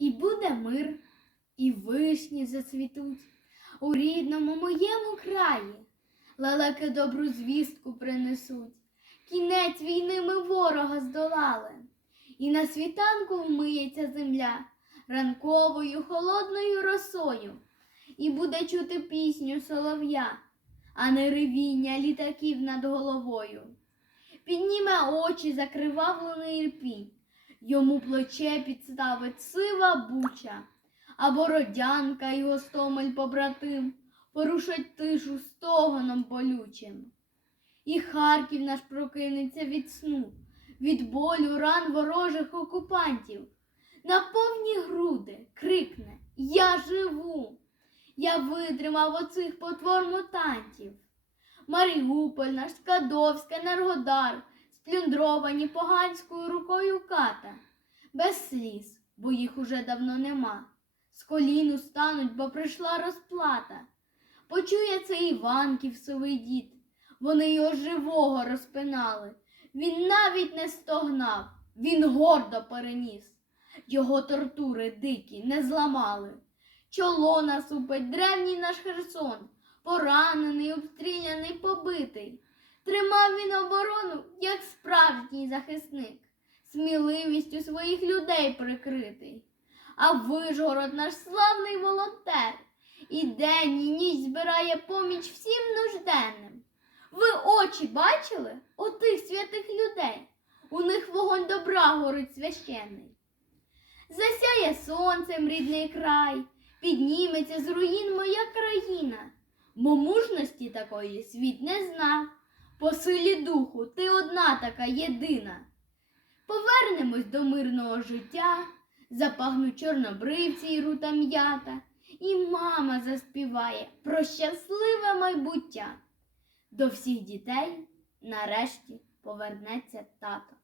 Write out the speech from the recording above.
І буде мир, і вишні зацвітуть у рідному моєму краї. Лелеки добру звістку принесуть. Кінець війни ми ворога здолали. І на світанку вмиється земля ранковою холодною росою, і буде чути пісню солов'я, а не ревіння літаків над головою. Підніме очі закривавлений ірпінь, йому плече підставить сива буча, а бородянка і гостомель побратим порушать тишу стогоном болючим. І Харків наш прокинеться від сну, від болю ран ворожих окупантів. На повні груди крикне Я живу! Я витримав оцих потвор мутантів. Маріуполь, наш Скадовська, Енергодар, сплюндровані поганською рукою ката, без сліз, бо їх уже давно нема. З колін устануть, бо прийшла розплата. Почує це Іванків совий дід, вони його живого розпинали. Він навіть не стогнав, він гордо переніс. Його тортури дикі не зламали. Чоло насупить древній наш Херсон, поранений, обстріляний, побитий. Тримав він оборону, як справжній захисник, сміливістю своїх людей прикритий. А Вижгород наш славний волонтер, і день, і ніч збирає поміч всім нужденним. Ви очі бачили отих святих людей? У них вогонь добра горить священний. Засяє сонцем рідний край, підніметься з руїн моя країна, бо мужності такої світ не знав. По силі духу ти одна така єдина. Повернемось до мирного життя, запахнуть чорнобривці і рута м'ята, і мама заспіває про щасливе майбуття. До всіх дітей нарешті повернеться тато.